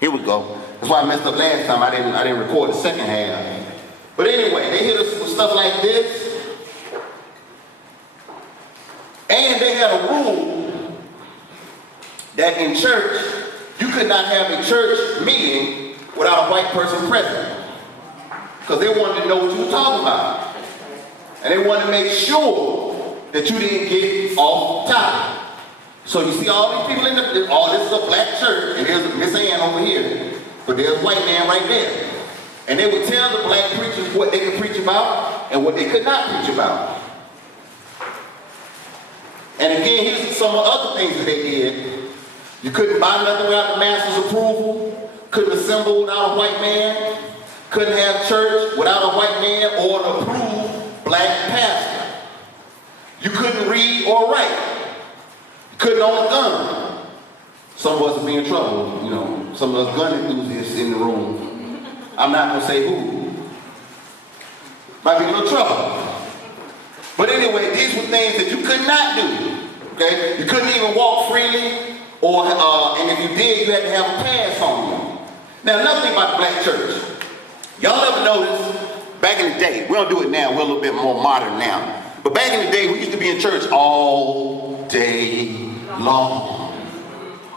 Here we go. That's why I messed up last time. I didn't record the second half. But anyway, they hit us with stuff like this. And they had a rule that in church, you could not have a church meeting without a white person present. Because they wanted to know what you were talking about. And they wanted to make sure that you didn't get off topic. So you see all these people in the, oh, this is a black church, and there's Miss Ann over here, but there's a white man right there. And they would tell the black preachers what they could preach about and what they could not preach about. And again, here's some of the other things that they did. You couldn't buy nothing without the master's approval, couldn't assemble without a white man, couldn't have church without a white man or an approved black pastor. You couldn't read or write. You couldn't own a gun. Some of us would be in trouble, you know, some of us gun enthusiasts in the room. I'm not going to say who. Might be a little trouble. But anyway, these were things that you could not do. Okay? You couldn't even walk freely, or and if you did, you had to have a pass on you. Now, another thing about the black church. Y'all ever notice, back in the day, we don't do it now, we're a little bit more modern now. But back in the day, we used to be in church all day long.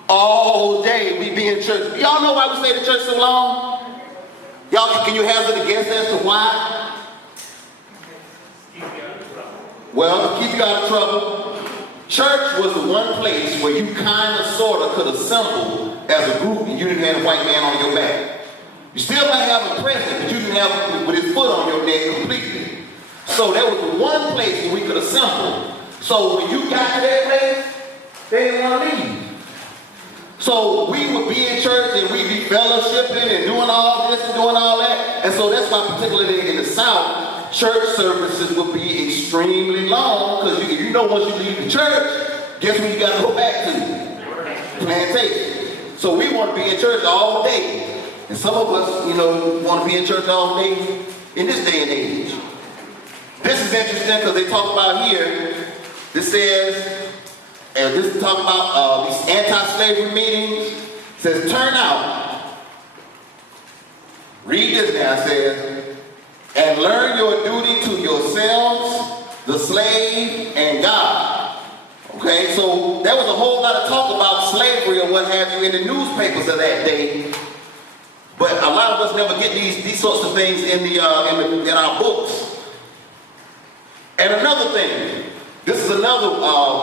All day we'd be in church. Y'all know why we stayed in church so long? Y'all, can you hazard a guess as to why? Well, to keep you out of trouble, church was the one place where you kind of, sort of could assemble as a group and you didn't have a white man on your back. You still might have a present, but you didn't have him with his foot on your neck completely. So there was the one place where we could assemble. So when you got to that place, they didn't want to leave. So we would be in church and we'd be fellowshipping and doing all this and doing all that. And so that's why particularly in the South, church services would be extremely long, because you know once you leave the church, guess where you got to go back to? Plantation. So we want to be in church all day. And some of us, you know, want to be in church all day in this day and age. This is interesting because they talk about here, this says, and this is talking about these anti-slavery meetings. It says, turn out. Read this now, it says, and learn your duty to yourselves, the slave, and God. Okay, so there was a whole lot of talk about slavery and what have you in the newspapers of that day. But a lot of us never get these sorts of things in our books. And another thing, this is another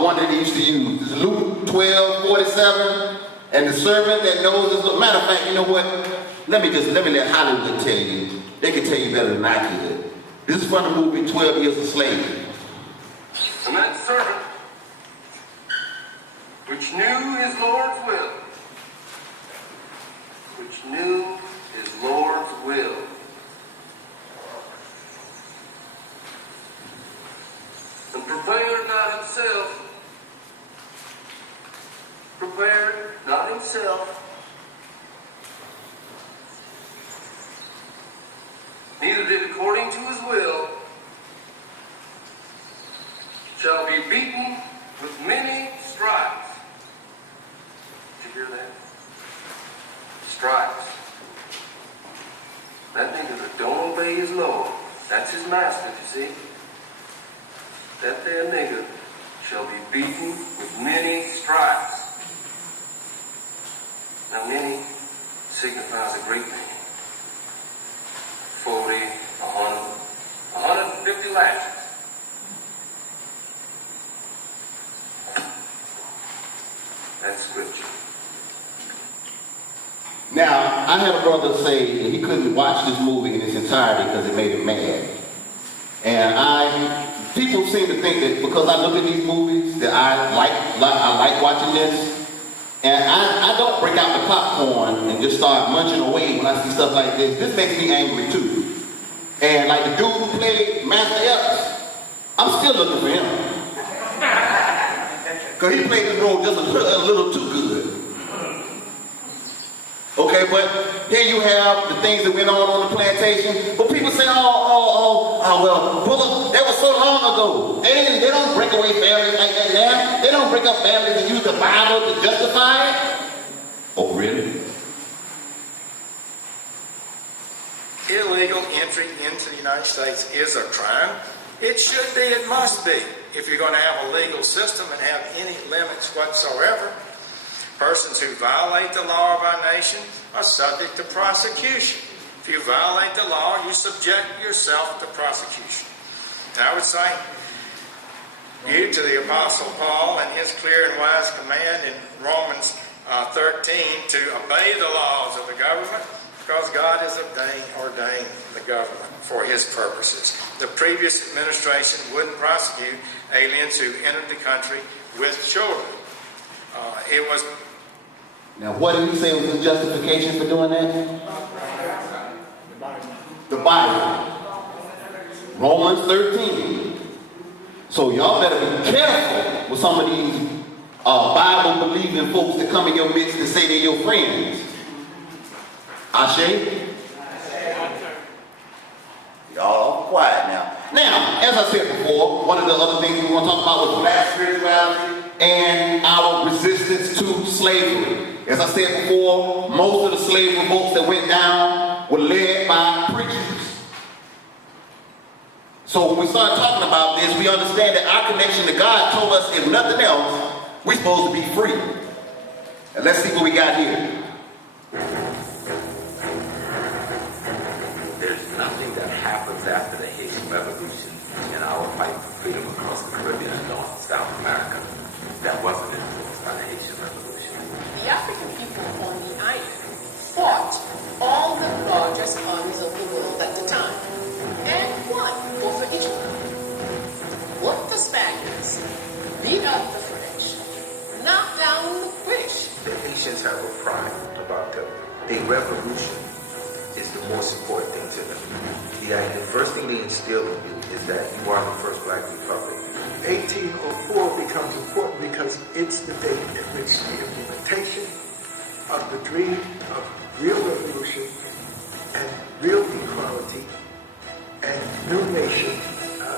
one that he used to use. This is Luke 12:47, and the servant that knows this. Matter of fact, you know what? Let me let Hollywood tell you. They can tell you better than I could. This is from the movie 12 Years a Slave. And that servant, which knew his Lord's will, and prepared not himself, neither did according to his will, shall be beaten with many stripes. Did you hear that? Stripes. That nigga that don't obey his Lord, that's his master, you see. That there nigga shall be beaten with many stripes. Now many signifies a great many. 40, 100, 150 lashes. That's scripture. Now, I had a brother say that he couldn't watch this movie in its entirety because it made him mad. And people seem to think that because I look at these movies that I like watching this. And I don't break out the popcorn and just start munching away when I see stuff like this. This makes me angry too. And like the dude who played Master Epps, I'm still looking for him. Because he played this role just a little too good. Okay, but here you have the things that went on the plantation. But people say, well, brother, that was so long ago. They don't break away families like that now. They don't break up families and use the Bible to justify it. Oh, really? illegal entry into the United States is a crime. It should be, it must be, if you're going to have a legal system and have any limits whatsoever. Persons who violate the law of our nation are subject to prosecution. If you violate the law, you subject yourself to prosecution. And I would say you to the Apostle Paul and his clear and wise command in Romans 13 to obey the laws of the government, because God has ordained the government for his purposes. The previous administration wouldn't prosecute aliens who entered the country with children. It was... Now, what did he say was his justification for doing that? The Bible. Romans 13. So y'all better be careful with some of these Bible-believing folks that come in your midst and say they're your friends. Ashe? Y'all quiet now. Now, as I said before, one of the other things we want to talk about was black spirituality and our resistance to slavery. As I said before, most of the slave revolts that went down were led by preachers. So when we start talking about this, we understand that our connection to God told us, if nothing else, we're supposed to be free. And let's see what we got here. There's nothing that happens after the Haitian Revolution in our fight for freedom across the Caribbean and North and South America that wasn't influenced by the Haitian Revolution. The African people on the island fought all the largest armies of the world at the time and won over each one. What the Spaniards beat up the French, knocked down the British. The Haitians have a pride about them. A revolution is the most important thing to them. The first thing they instill in you is that you are the first black republic. 1804 becomes important because it's the date at which the implementation of the dream of real revolution and real equality and new nation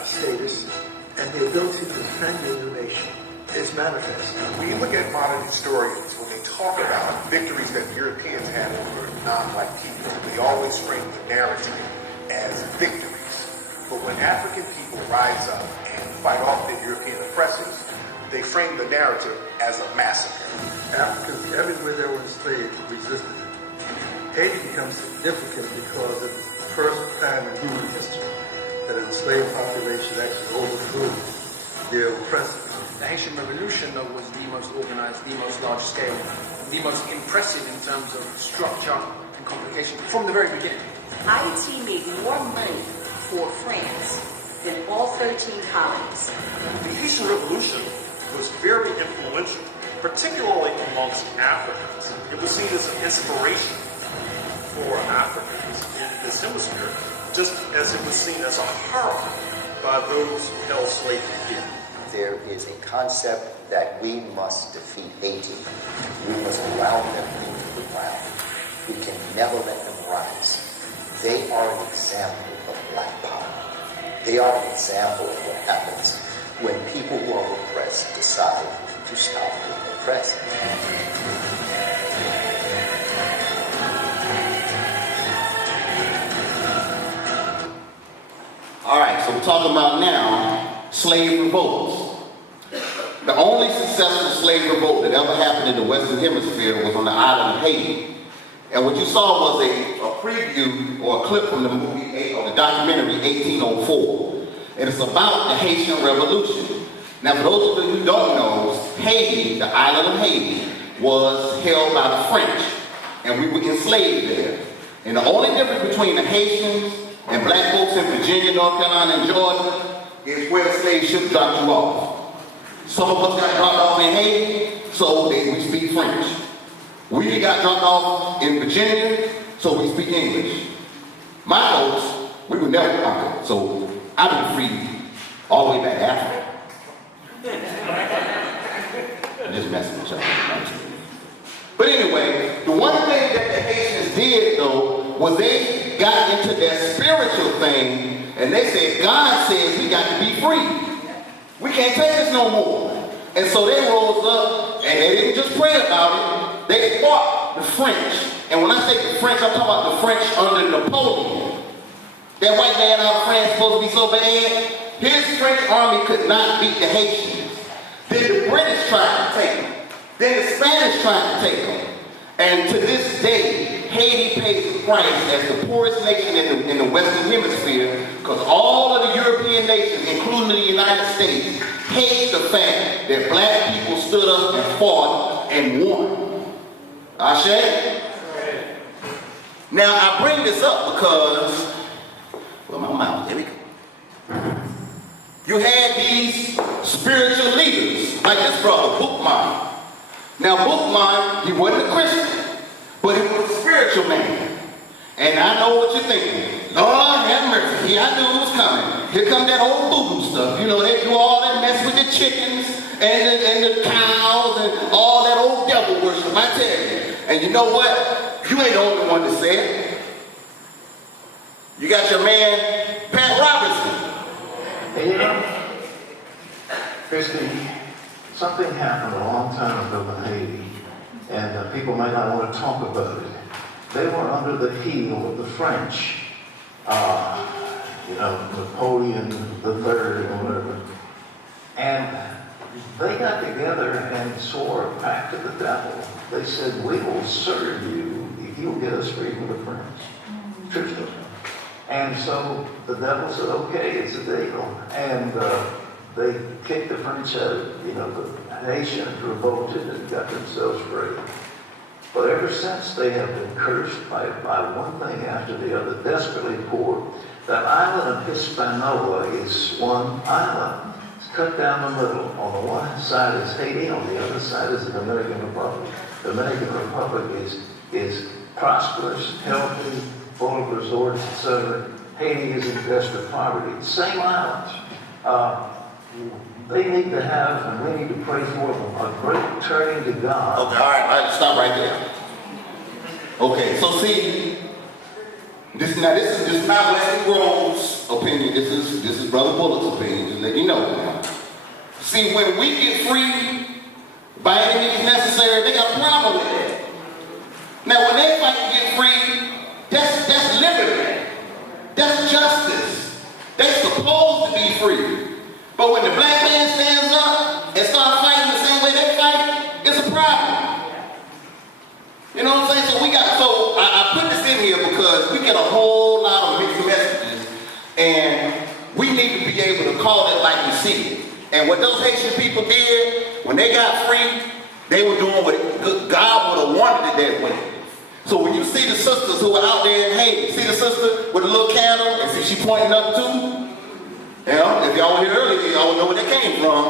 status and the ability to defend your new nation is manifest. When you look at modern historians, when they talk about victories that Europeans had over non-white people, they always frame the narrative as victories. But when African people rise up and fight off their European oppressors, they frame the narrative as a massacre. Africans, everywhere there were enslaved, resisted it. Haiti becomes significant because it's the first time in human history that an enslaved population actually overthrew their oppressors. The Haitian Revolution, though, was the most organized, the most large scale, the most impressive in terms of structure and complication from the very beginning. Haiti made more money for France than all 13 colonies. The Haitian Revolution was very influential, particularly amongst Africans. It was seen as an inspiration for Africans in this hemisphere, just as it was seen as a horror by those who held slavery here. There is a concept that we must defeat Haiti. We must ground them into the ground. We can never let them rise. They are an example of black power. They are an example of what happens when people who are oppressed decide to stop being oppressed. All right, so we're talking about now slave revolts. The only successful slave revolt that ever happened in the Western Hemisphere was on the island of Haiti. And what you saw was a preview or a clip from the movie or the documentary 1804. And it's about the Haitian Revolution. Now, for those of you who don't know, Haiti, the island of Haiti, was held by the French. And we were enslaved there. And the only difference between the Haitians and black folks in Virginia, North Carolina, and Georgia is where the slave ship dropped you off. Some of us got dropped off in Haiti, so we speak French. We got dropped off in Virginia, so we speak English. My folks, we were never conquered, so I've been free all the way back to Africa. I'm just messing with y'all. But anyway, the one thing that the Haitians did, though, was they got into their spiritual thing, and they said, God says we got to be free. We can't take this no more. And so they rose up, and they didn't just pray about it. They fought the French And when I say the French, I'm talking about the French under Napoleon. That white man out of France supposed to be so bad. His French army could not beat the Haitians. Then the British tried to take them. Then the Spanish tried to take them. And to this day, Haiti pays the price as the poorest nation in the Western Hemisphere, because all of the European nations, including the United States, hate the fact that black people stood up and fought and won. Ashe? Now, I bring this up because, well, my mouth, there we go. You had these spiritual leaders, like this brother, Bookman. Now, Bookman, he wasn't a Christian, but he was a spiritual man. And I know what you're thinking. Lord have mercy. Here, I knew it was coming. Here come that old voodoo stuff. You know, they do all that mess with the chickens and the cows and all that old devil worship, I tell you. And you know what? You ain't the only one to say it. You got your man, Pat Robertson. And you know, Christy, something happened a long time ago in Haiti, and people might not want to talk about it. They were under the heel of the French, Napoleon III or whatever. And they got together and swore a pact to the devil. They said, we will serve you if you'll get us free from the French. True story. And so the devil said, okay, it's a deal. And they kicked the French out. The Haitians revolted and got themselves free. But ever since, they have been cursed by one thing after the other, desperately poor. That island of Hispaniola is one island. It's cut down the middle. On the one side is Haiti, on the other side is the Dominican Republic. The Dominican Republic is prosperous, healthy, full of resorts, etc. Haiti is in desperate poverty. Same islands. They need to have, and we need to pray for them, a great turning to God. Okay, all right, stop right there. Okay, so see, this is not Wesley Grove's opinion. This is Brother Bullock's opinion. Just let you know. See, when we get free by any means necessary, they got a problem with it. Now, when they fight to get free, that's liberty. That's justice. They're supposed to be free. But when the black man stands up and starts fighting the same way they fight, it's a problem. You know what I'm saying? So I put this in here because we get a whole lot of mixed messages, and we need to be able to call it like we see it. And what those Haitian people did, when they got free, they were doing what God would have wanted it that way. So when you see the sisters who are out there in Haiti, see the sister with a little candle, and see she pointing up too? If y'all were here earlier, y'all would know where they came from.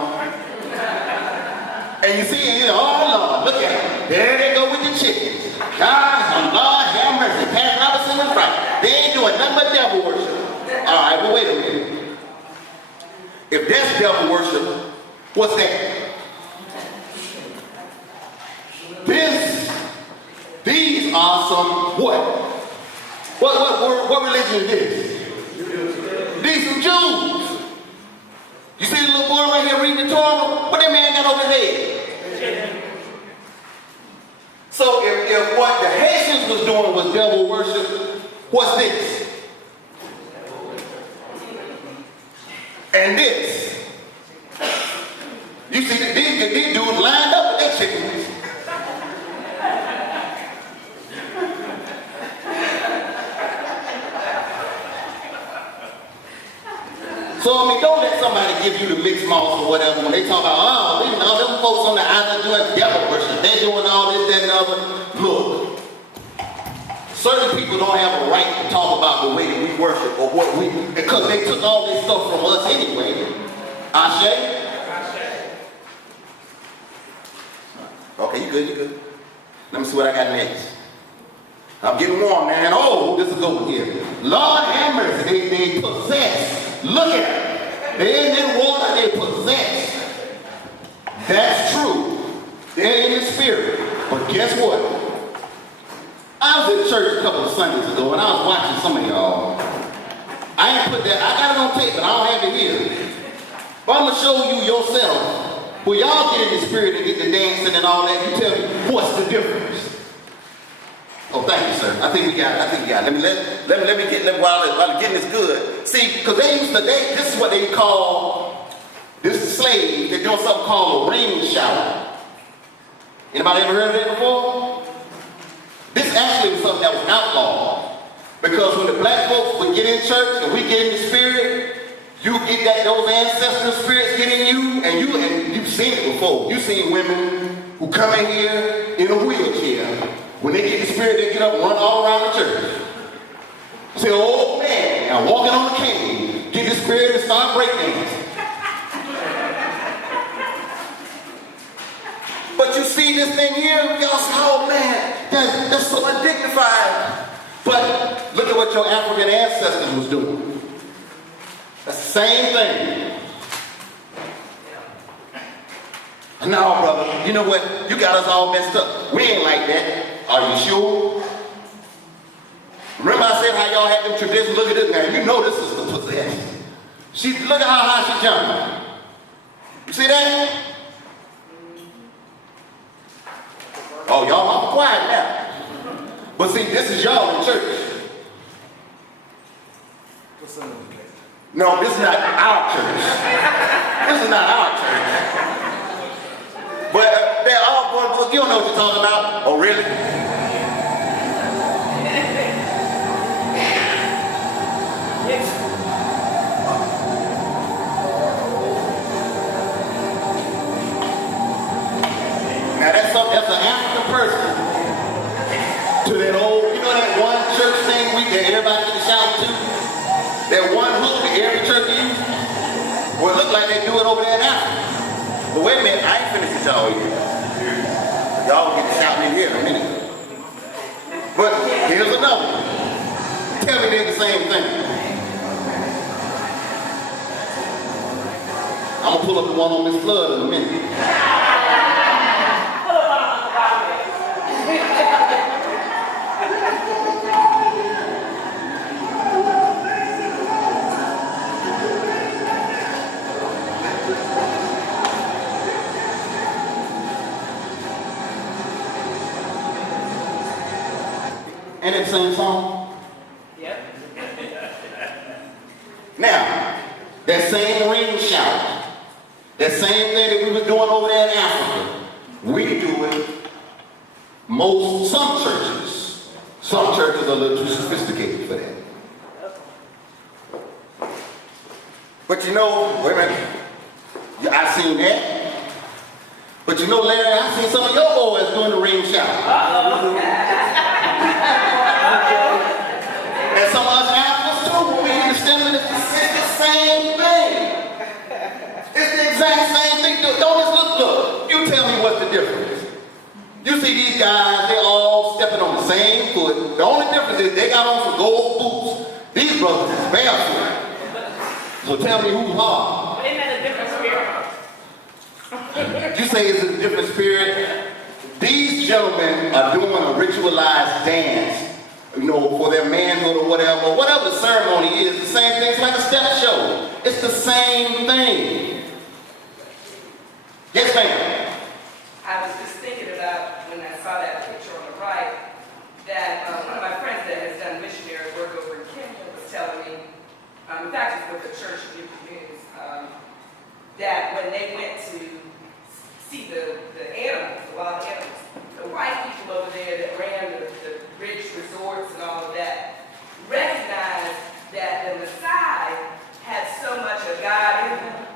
And you see, oh Lord, look at them. There they go with the chickens. God, Lord, have mercy. Pat Robertson was right. They ain't doing nothing but devil worship. All right, but wait a minute. If that's devil worship, what's that? These are some what? What religion is this? These some Jews. You see the little boy right here reading the Torah? What that man got over his head? So if what the Haitians was doing was devil worship, what's this? And this. You see, these dudes lined up with their chickens. So, don't let somebody give you the mixed mouse or whatever when they talk about, them folks on the island doing devil worship. They're doing all this, that, and the other. Look, certain people don't have a right to talk about the way that we worship or what we, because they took all this stuff from us anyway. Ashe? Okay, you good. Let me see what I got next. I'm getting warm, man. Oh, this is over here. Lord have mercy, they possess. Look at them. They're in the water, they possess. That's true. They're in the spirit. But guess what? I was at church a couple of Sundays ago and I was watching some of y'all. I ain't put that, I got it on tape, but I don't have it here. But I'm going to show you yourself. When y'all get in the spirit and get the dancing and all that, you tell me, what's the difference? Oh, thank you, sir. I think we got it. Let me get while getting this good. See, because this is what they call, this is slave, they're doing something called a ring shower. Anybody ever heard of it before? This actually was something that was outlawed. Because when the black folks would get in church and we get in the spirit, you get that those ancestral spirits get in you, and you've seen it before. You've seen women who come in here in a wheelchair. When they get the spirit, they get up and run all around the church. Say, oh man, I'm walking on the cane. Get the spirit and start breakdancing. But you see this thing here, y'all say, oh man, that's so undignified. But look at what your African ancestors was doing. That's the same thing. No, brother, you know what? You got us all messed up. We ain't like that. Are you sure? Remember I said how y'all had them traditions? Look at this now. You know this is the possession. Look at how high she jumped. You see that? Oh, y'all are quiet now. But see, this is y'all in church. No, this is not our church. This is not our church. But they're all going, you don't know what you're talking about. Oh, really? Now that's an African person to that old, you know that one church thing that everybody can shout to? That one hook that every church uses? Well, it look like they do it over there in Africa. But wait a minute, I ain't finished with y'all here. Y'all get to shouting in here in a minute. But here's another one. Tell me they're the same thing. I'm gonna pull up the one on Miss Flood in a minute. Ain't that the same song? Yep. Now, that same ring shout, that same thing that we were doing over there in Africa, we do it some churches. Some churches are a little too sophisticated for that. But you know, wait a minute, I seen that. But you know, Larry, I seen some of your boys doing the ring shout. And some of us Africans too, when we get the assembly, it's the same thing. It's the exact same thing. Don't just look. You tell me what's the difference. You see these guys, they're all stepping on the same foot. The only difference is they got on some gold boots. These brothers is barefoot. So tell me who's hard. Isn't that a different spirit? You say it's a different spirit? These gentlemen are doing a ritualized dance, you know, for their manhood or whatever the ceremony is. The same thing. It's like a step show. It's the same thing. Yes, ma'am. I was just thinking about, when I saw that picture on the right, that one of my friends that has done missionary work over in Kenya was telling me, in fact, it's with the church in News, that when they went to see the animals, the wild animals, the white people over there that ran the rich resorts and all of that, recognized that the Maasai had so much of God in them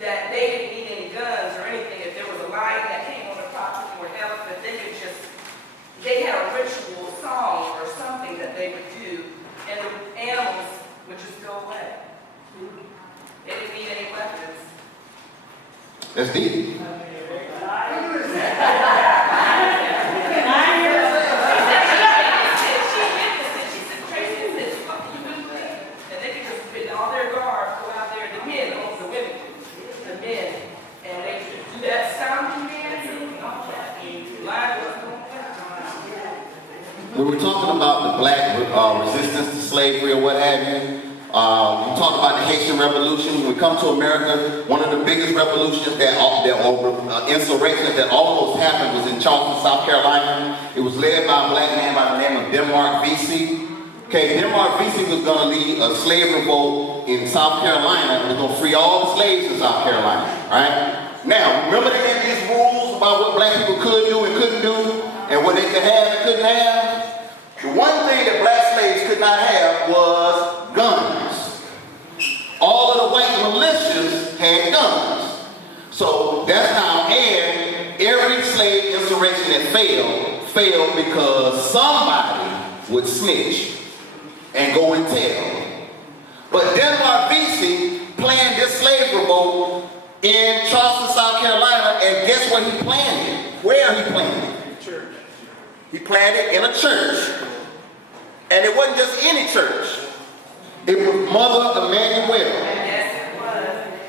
that they didn't need any guns or anything. If there was a lion that came on the property or an elephant, they had a ritual song or something that they would do, and the animals would just go away. They didn't need any weapons. That's deep. We were talking about the black resistance to slavery or what have you. You talk about the Haitian Revolution. When we come to America, one of the biggest revolutions insurrections that almost happened was in Charleston, South Carolina. It was led by a black man by the name of Denmark Vesey. Okay, Denmark Vesey was going to lead a slave revolt in South Carolina and was going to free all the slaves in South Carolina, right? Now, remember they had these rules about what black people could do and couldn't do, and what they could have and couldn't have? The one thing that black slaves could not have was guns. All of the white militias had guns. So that's how every slave insurrection that failed because somebody would snitch and go and tell. But Denmark Vesey planned this slave revolt in Charleston, South Carolina, and guess where he planned it? Where he planned it? Church. He planned it in a church. And it wasn't just any church. It was Mother Emanuel. Yes, it was.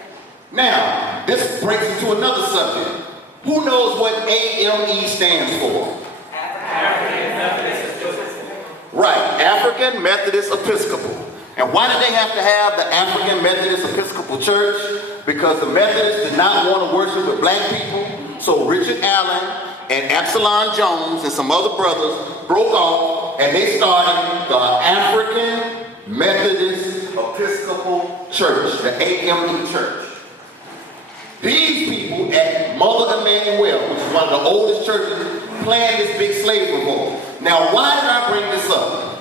Now, this brings us to another subject. Who knows what AME stands for? African Methodist Episcopal. Right, African Methodist Episcopal. And why did they have to have the African Methodist Episcopal Church? Because the Methodists did not want to worship with black people. So Richard Allen and Absalom Jones and some other brothers broke off and they started the African Methodist Episcopal Church, the AME Church. These people at Mother Emanuel, which is one of the oldest churches, planned this big slave revolt. Now, why did I bring this up?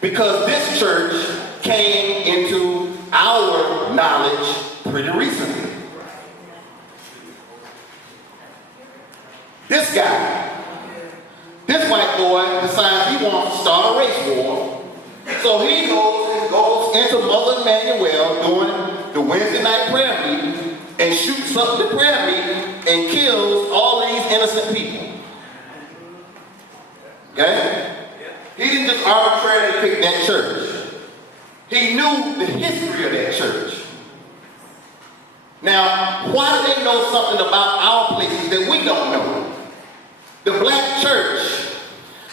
Because this church came into our knowledge pretty recently. This guy, this white boy decides he wants to start a race war. So he goes into Mother Emanuel during the Wednesday night prayer meeting and shoots up the prayer meeting and kills all these innocent people. Okay? He didn't just arbitrarily pick that church. He knew the history of that church. Now, why do they know something about our places that we don't know? The black church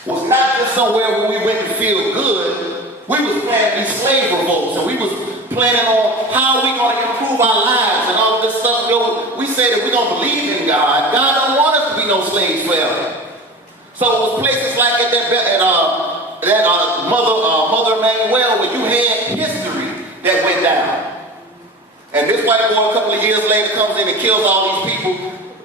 was not just somewhere where we went to feel good. We was planning these slave revolts, and we was planning on how we going to improve our lives and all this stuff. We said that we don't believe in God. God don't want us to be no slaves forever. So it was places like Mother Emanuel where you had history that went down. And this white boy a couple of years later comes in and kills all these people.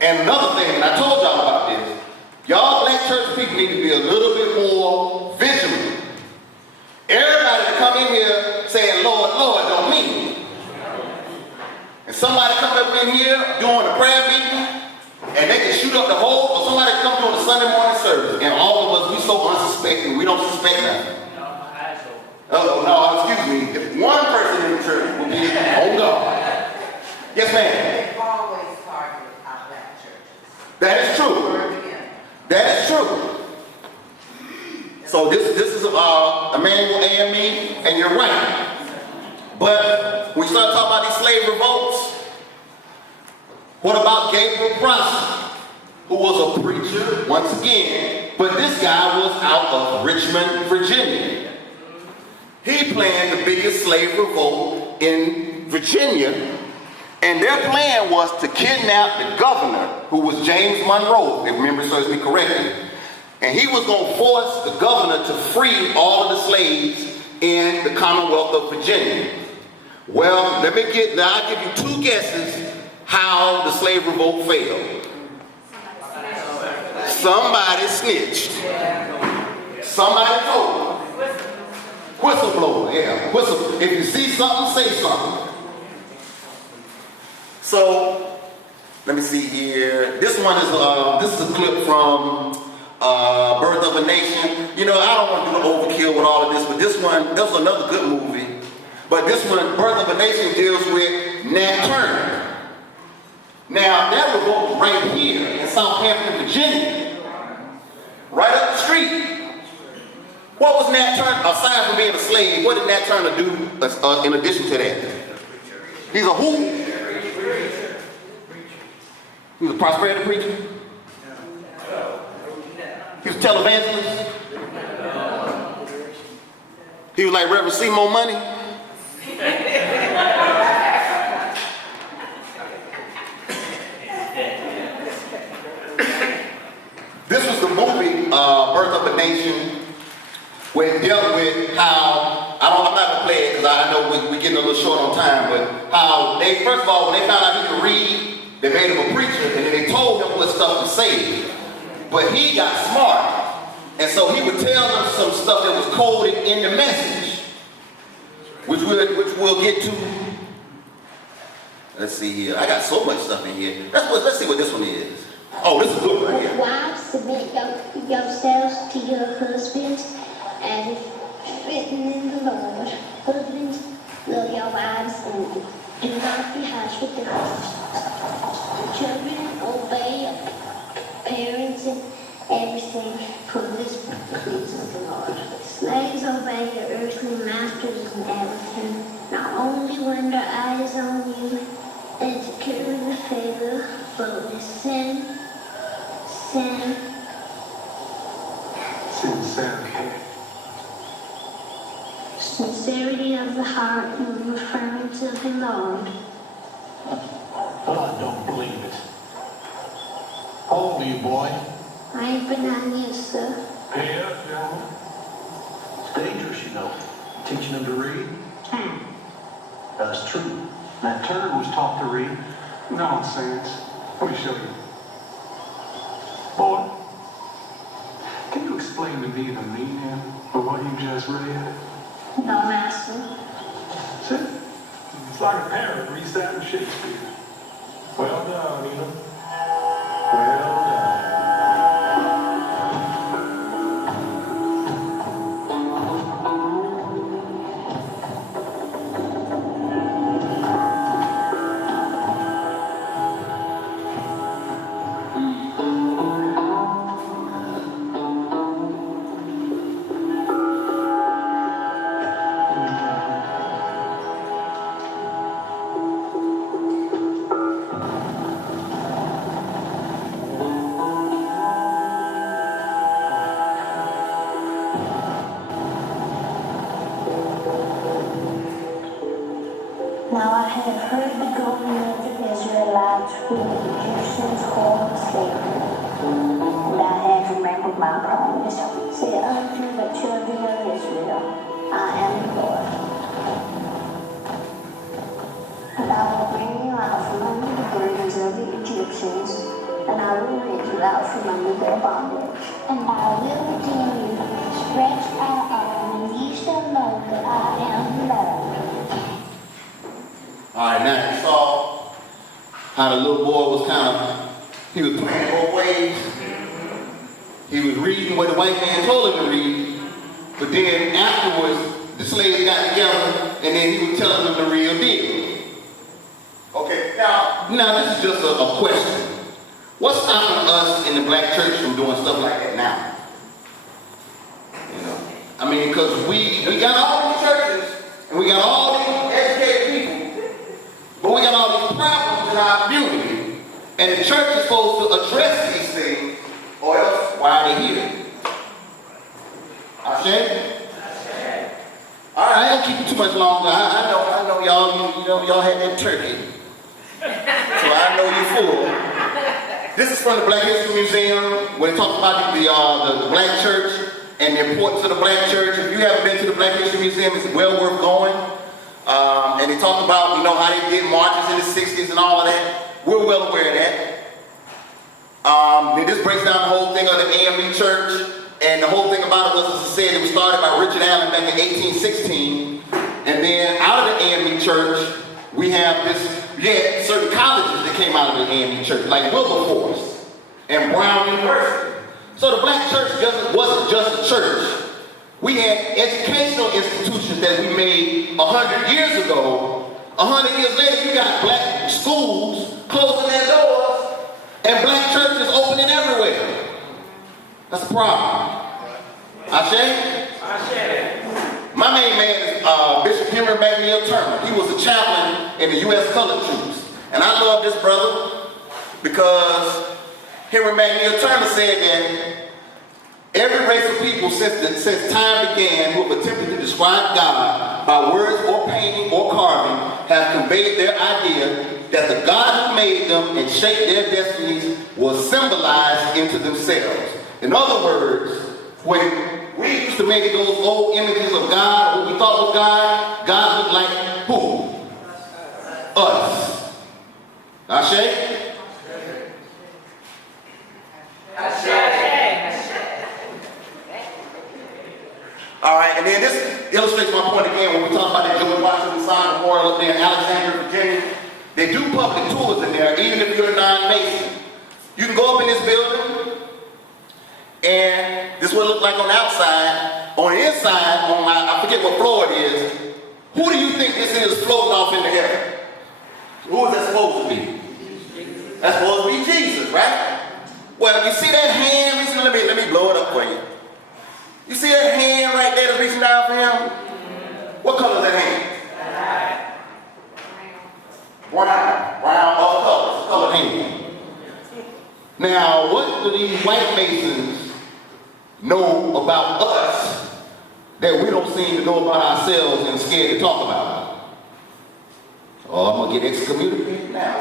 And another thing, and I told y'all about this, y'all black church people need to be a little bit more vigilant. Everybody that come in here saying, Lord, Lord, don't mean it. And somebody come up in here doing a prayer meeting, and they can shoot up the whole, or somebody come doing a Sunday morning service, and all of us, we so unsuspecting, we don't suspect nothing. No, excuse me. If one person in the church will be on God. Yes, ma'am. They always target our black churches. That is true. That is true. So this is Emmanuel AME, and you're right. But when we start talking about these slave revolts, what about Gabriel Prosser, who was a preacher, once again, but this guy was out of Richmond, Virginia. He planned the biggest slave revolt in Virginia, and their plan was to kidnap the governor, who was James Monroe, if memory serves me correctly. And he was going to force the governor to free all of the slaves in the Commonwealth of Virginia. Well, I'll give you two guesses how the slave revolt failed. Somebody snitched. Somebody told. Whistleblower, yeah. Whistle. If you see something, say something. So, let me see here. This one is a clip from Birth of a Nation. You know, I don't want to do the overkill with all of this, but this was another good movie. But this one, Birth of a Nation, deals with Nat Turner. Now, that revolt was right here in Southampton, Virginia. Right up the street. What was Nat Turner, aside from being a slave, what did Nat Turner do in addition to that? He's a who? He was a prosperity preacher? He was a televangelist? He was like Reverend Seymour Money? movie, Birth of a Nation, where it dealt with how, I'm not gonna play it because I know we're getting a little short on time, but how they, first of all, when they found out he could read, they made him a preacher, and then they told him what stuff to say. But he got smart, and so he would tell them some stuff that was coded in the message, which we'll get to. Let's see here. I got so much stuff in here. Let's see what this one is. Oh, this is good right here. Wives, submit yourselves to your husbands as written in the Lord. Husbands, love your wives and do not be harsh with their husbands. Children, obey your parents in everything, for this pleases the Lord. Slaves, obey your earthly masters in everything, not only when their eye is on you and securing the favor, but with sincerity of the heart in reference of the Lord. Well, I don't believe it. How old are you, boy? I ain't been on you, sir. Yeah. It's dangerous, you know. Teaching them to read. That's true. That Turner was taught to read. Nonsense. Let me show you. Boy, can you explain to me the meaning of what you just read? No, master. See? It's like a parent reciting Shakespeare. Well done, Nina. Well done. Now I have heard the going of the Israelites whom the Egyptians hold slavery, and I have remembered my promise. Say unto the children of Israel, I am the Lord. And I will bring you out from under the burdens of the Egyptians, and I will lead you out from under their bondage. And I will redeem you, stretch my arm, and ye shall know that I am the Lord. All right, now you saw how the little boy was he was playing both ways. He was reading what the white man told him to read, but then afterwards, the slaves got together and then he was telling them the real deal. Okay, now this is just a question. What's stopping us in the black church from doing stuff like that now? You know, I mean, because we got all these churches and we got all these educated people. But we got all these problems in our community, and the church is supposed to address these things, or else why are they here? Ashe? All right, I ain't gonna keep you too much longer. I know y'all had that turkey, so I know you're full. This is from the Black History Museum, where they talk about the black church and the importance of the black church. If you haven't been to the Black History Museum, it's well worth going. And they talk about, how they did marches in the 60s and all of that. We're well aware of that. And this breaks down the whole thing of the AME church. And the whole thing about it was, as I said, it was started by Richard Allen back in 1816. And then out of the AME church, we have certain colleges that came out of the AME church, like Wilberforce and Brown University. So the black church wasn't just a church. We had educational institutions that we made 100 years ago. 100 years later, you got black schools closing their doors and black churches opening everywhere. That's a problem. Ashe? My main man is Bishop Henry McNeil Turner. He was a chaplain in the U.S. Colored Troops. And I love this brother because Henry McNeil Turner said that every race of people since time began who have attempted to describe God by words or painting or carving have conveyed their idea that the God who made them and shaped their destinies was symbolized into themselves. In other words, when we used to make those old images of God, what we thought was God, God looked like who? Us. Ashe? All right, and then this illustrates my point again when we talk about that George Washington sign memorial up there in Alexandria, Virginia. They do public tours in there, even if you're a non-Mason. You can go up in this building, and this is what it looks like on the outside. On the inside, I forget what floor it is, who do you think this is floating off into heaven? Who is that supposed to be? That's supposed to be Jesus, right? Well, you see that hand reaching, let me blow it up for you. You see that hand right there that's reaching down for him? What color is that hand? Brown, all color hand. Now, what do these white Masons know about us that we don't seem to know about ourselves and scared to talk about? Oh, I'm going to get excommunicated now.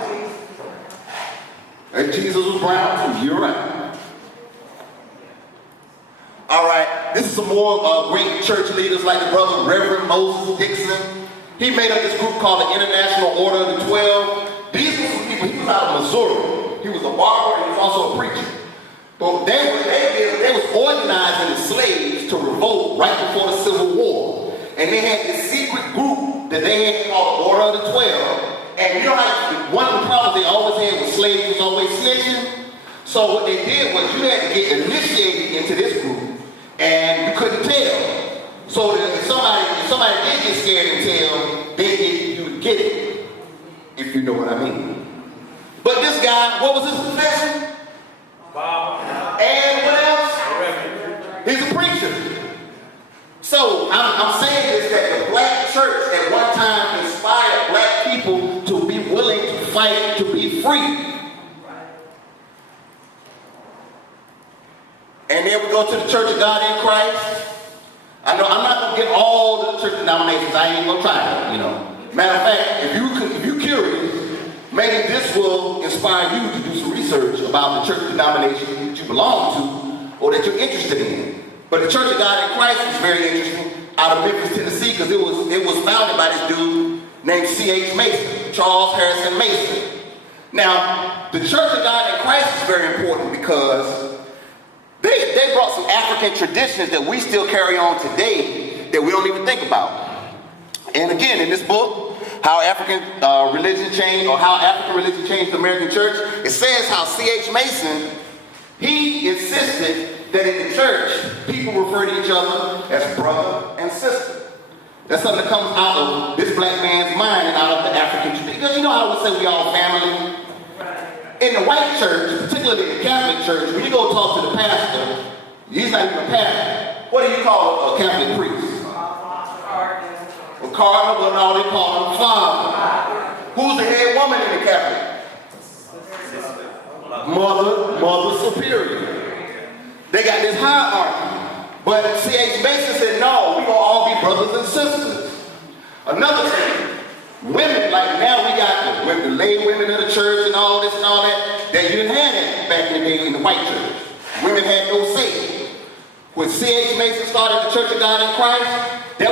And Jesus was brown too, you're right. All right, this is some more great church leaders like the brother Reverend Moses Dixon. He made up this group called the International Order of the 12. These were some people, he was out of Missouri. He was a barber and he was also a preacher. But they was organizing the slaves to revolt right before the Civil War. And they had this secret group that they had called the Order of the 12. And you know how one of the problems they always had with slaves was always snitching? So what they did was you had to get initiated into this group. And you couldn't tell. So that if somebody did get scared and tell, you would get it. If you know what I mean. But this guy, what was his profession? Bob. And what else? He's a preacher. So I'm saying this, that the black church at one time inspired black people to be willing to fight to be free. And then we go to the Church of God in Christ. I know I'm not going to get all the church denominations. I ain't going to try it, you know. Matter of fact, if you're curious, maybe this will inspire you to do some research about the church denomination that you belong to or that you're interested in. But the Church of God in Christ is very interesting out of Memphis, Tennessee, because it was founded by this dude named C.H. Mason, Charles Harrison Mason. Now, the Church of God in Christ is very important because they brought some African traditions that we still carry on today that we don't even think about. And again, in this book, How African Religion Changed, or How African Religion Changed the American Church, it says how C.H. Mason, he insisted that in the church, people refer to each other as brother and sister. That's something that comes out of this black man's mind and out of the African tradition. Because you know how we say we all family? In the white church, particularly the Catholic church, when you go talk to the pastor, he's not even a pastor. What do you call a Catholic priest? Well, cardinal, but no, they call him father. Who's the head woman in the Catholic? Mother superior. They got this hierarchy. But C.H. Mason said, no, we're going to all be brothers and sisters. Another thing, women, like now we got the lay women of the church and all this and all that you didn't have that back in the day in the white church. Women had no say. When C.H. Mason started the Church of God in Christ, they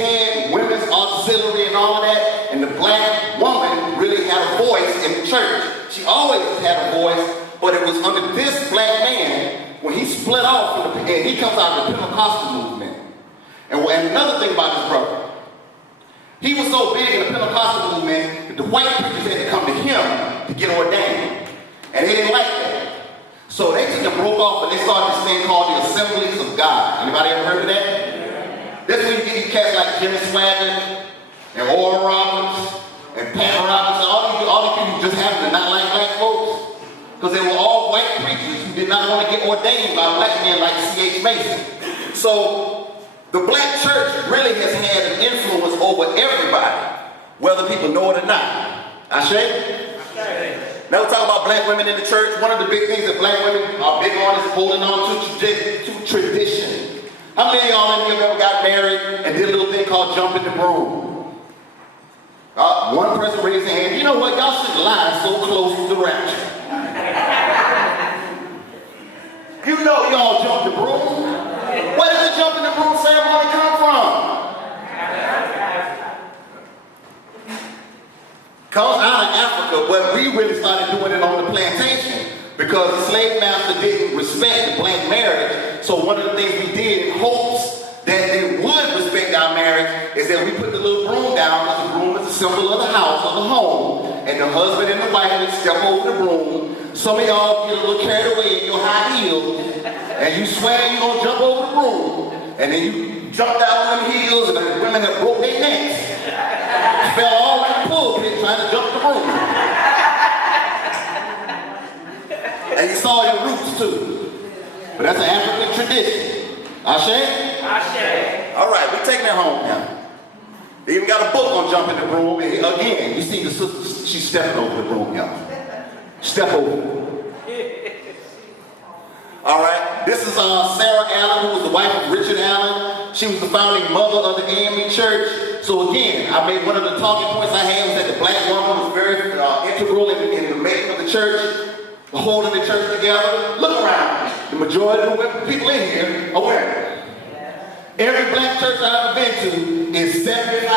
had women's auxiliary and all of that, and the black woman really had a voice in the church. She always had a voice, but it was under this black man, when he split off from and he comes out of the Pentecostal movement. And another thing about this brother, he was so big in the Pentecostal movement that the white preachers had to come to him to get ordained. And they didn't like that. So they took and broke off and they started this thing called the Assemblies of God. Anybody ever heard of that? That's when you get these cats like Jimmy Swaggart and Oral Roberts and Pat Roberts and all these people just happen to not like black folks. Because they were all white preachers who did not want to get ordained by black men like C.H. Mason. So the black church really has had an influence over everybody, whether people know it or not. Ashe? Now we talk about black women in the church. One of the big things that black women are big on is holding on to tradition. How many of y'all in here ever got married and did a little thing called jumping the broom? One person raised their hand. You know what? Y'all should lie so close to the rapture. You know y'all jumped the broom. Where did the jumping the broom ceremony come from? Comes out of Africa, but we really started doing it on the plantation because the slave master didn't respect the black marriage. So one of the things we did in hopes that they would respect our marriage is that we put the little broom down, because the broom is a symbol of the house, of the home, and the husband and the wife would step over the broom. Some of y'all get a little carried away in your high heels, and you swear you're going to jump over the broom, and then you jump down on them heels, and the women that broke their necks fell all in the pulpit trying to jump the broom. And you saw your roots too. But that's an African tradition. Ashe? Ashe. All right, we're taking it home now. They even got a book on jumping the broom. And again, you see the sister, she's stepping over the broom, y'all. Step over. All right, this is Sarah Allen, who was the wife of Richard Allen. She was the founding mother of the AME Church. So again, I made one of the talking points I had was that the black woman was very integral in the making of the church, holding the church together. Look around. The majority of the people in here are women. Every black church I've ever been to is 75-25.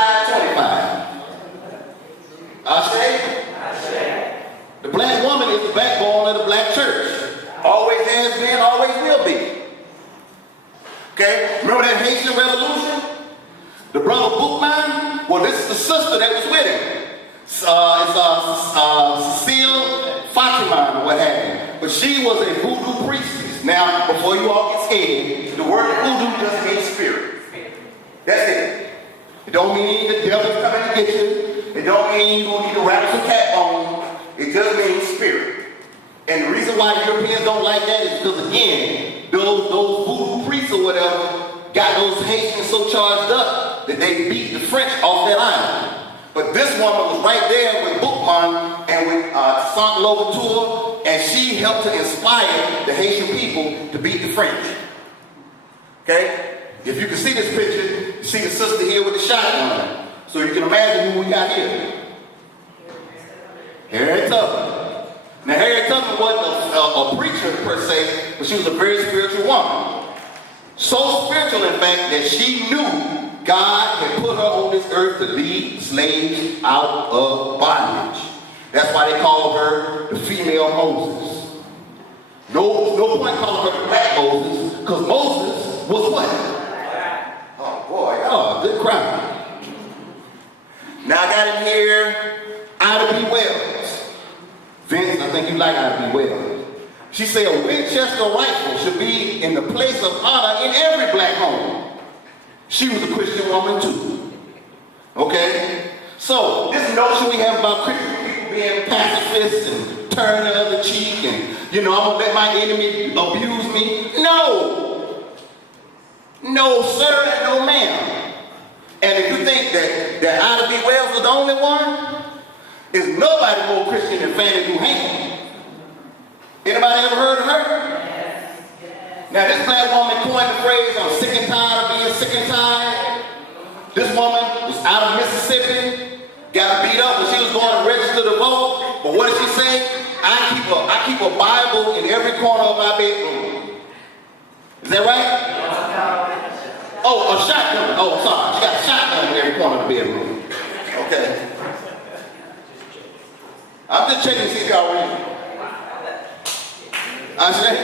Ashe? The black woman is the backbone of the black church. Always has been, always will be. Okay? Remember that Haitian Revolution? The brother Boukman? Well, this is the sister that was with him. It's Cecile Fatima or what have you. But she was a voodoo priestess. Now, before you all get scared, the word voodoo just means spirit. That's it. It don't mean the devil's coming to get you. It don't mean you're going to need to wrap some cat bones. It just means spirit. And the reason why Europeans don't like that is because, again, those voodoo priests or whatever got those Haitians so charged up that they beat the French off that island. But this woman was right there with Boukman and with Saint Louverture, and she helped to inspire the Haitian people to beat the French. Okay? If you can see this picture, you see the sister here with the shotgun. So you can imagine who we got here. Harriet Tubman. Now, Harriet Tubman wasn't a preacher per se, but she was a very spiritual woman. So spiritual, in fact, that she knew God had put her on this earth to lead slaves out of bondage. That's why they call her the female Moses. No point calling her the black Moses, because Moses was what? Oh boy, oh, good crowd. Now I got in here, Ida B. Wells. Vince, I think you like Ida B. Wells. She said a Winchester rifle should be in the place of honor in every black home. She was a Christian woman too. Okay? So, this notion we have about Christian people being pacifists and turning the other cheek and, I'm going to let my enemy abuse me. No. No, sir, and no, ma'am. And if you think that Ida B. Wells was the only one, there's nobody more Christian than Fannie Lou Hamer. Anybody ever heard of her? Now, this black woman coined the phrase, I'm sick and tired of being sick and tired. This woman was out of Mississippi, got beat up when she was going to register to vote. But what did she say? I keep a Bible in every corner of my bedroom. Is that right? Oh, a shotgun. Oh, sorry. She got a shotgun in every corner of the bedroom. Okay. I'm just checking to see if y'all read. I say.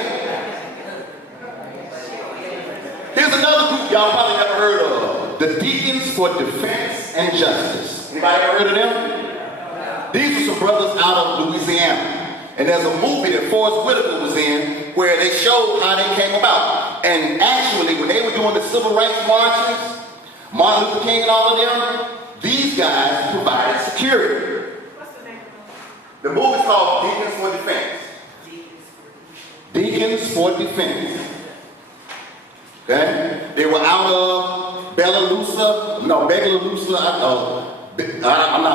Here's another group y'all probably never heard of. The Deacons for Defense and Justice. Anybody ever heard of them? These are some brothers out of Louisiana. And there's a movie that Forrest Whitaker was in where they showed how they came about. And actually, when they were doing the civil rights marches, Martin Luther King and all of them, these guys provided security. What's the name of the movie's called Deacons for Defense. Deacons for Defense. Okay? They were out of Begalusa. I'm not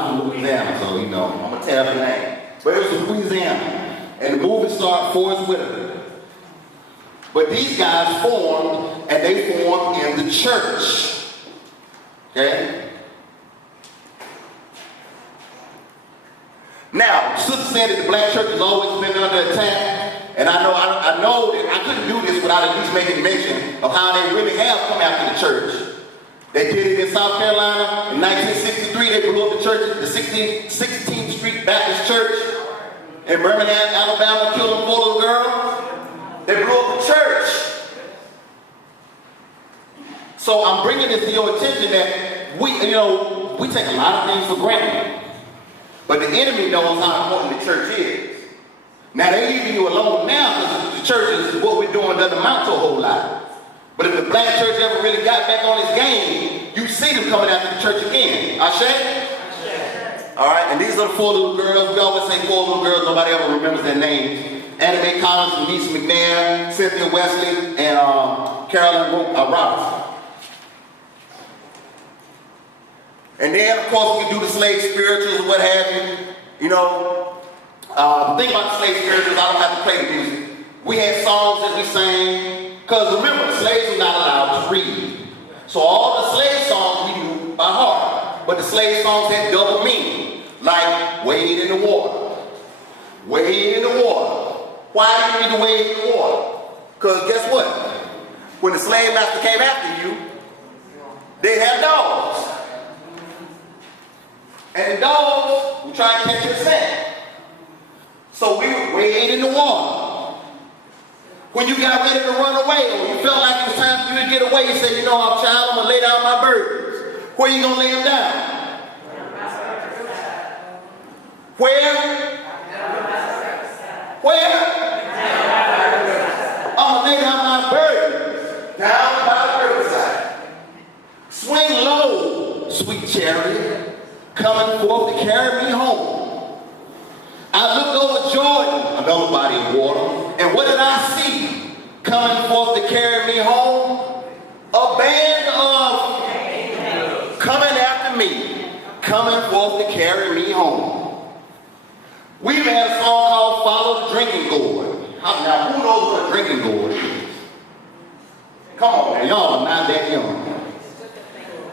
from Louisiana, so I'm gonna tell the name. But it was Louisiana. And the movie starred Forrest Whitaker. But these guys formed, and they formed in the church. Okay? Now, sister said that the black church has always been under attack. And I know that I couldn't do this without at least making mention of how they really have come after the church. They did it in South Carolina in 1963. They blew up the church, the 16th Street Baptist Church in Birmingham, Alabama, killed 4 little girls. They blew up the church. So I'm bringing this to your attention that we take a lot of things for granted. But the enemy knows how important the church is. Now they're leaving you alone now because the church is what we're doing doesn't amount to a whole lot. But if the black church ever really got back on its game, you see them coming after the church again. Ashe? All right, and these are the 4 little girls. We always say 4 little girls. Nobody ever remembers their names. Anna Mae Collins, Denise McNair, Cynthia Wesley, and Carolyn Robertson. And then, of course, we do the slave spirituals, what have you. The thing about the slave spirituals, I don't have to play the music. We had songs that we sang. Because remember, the slaves were not allowed to read. So all the slave songs we knew by heart. But the slave songs had double meaning. Like, wade in the water. Wade in the water. Why do you need to wade in the water? Because guess what? When the slave master came after you, they had dogs. And the dogs would try and catch your scent. So we would wade in the water. When you got ready to run away, or you felt like it was time for you to get away, you said, child, I'm going to lay down my burdens. Where are you going to lay them down? Where? Where? I'm going to lay down my burdens. Down by the riverside. Swing low, sweet chariot, coming forth to carry me home. I looked over Jordan, another body of water, and what did I see coming forth to carry me home? A band of angels coming after me, coming forth to carry me home. We even had a song called Follow the Drinking Gourd. Now, who knows what a drinking gourd is? Come on, man, y'all are not that young.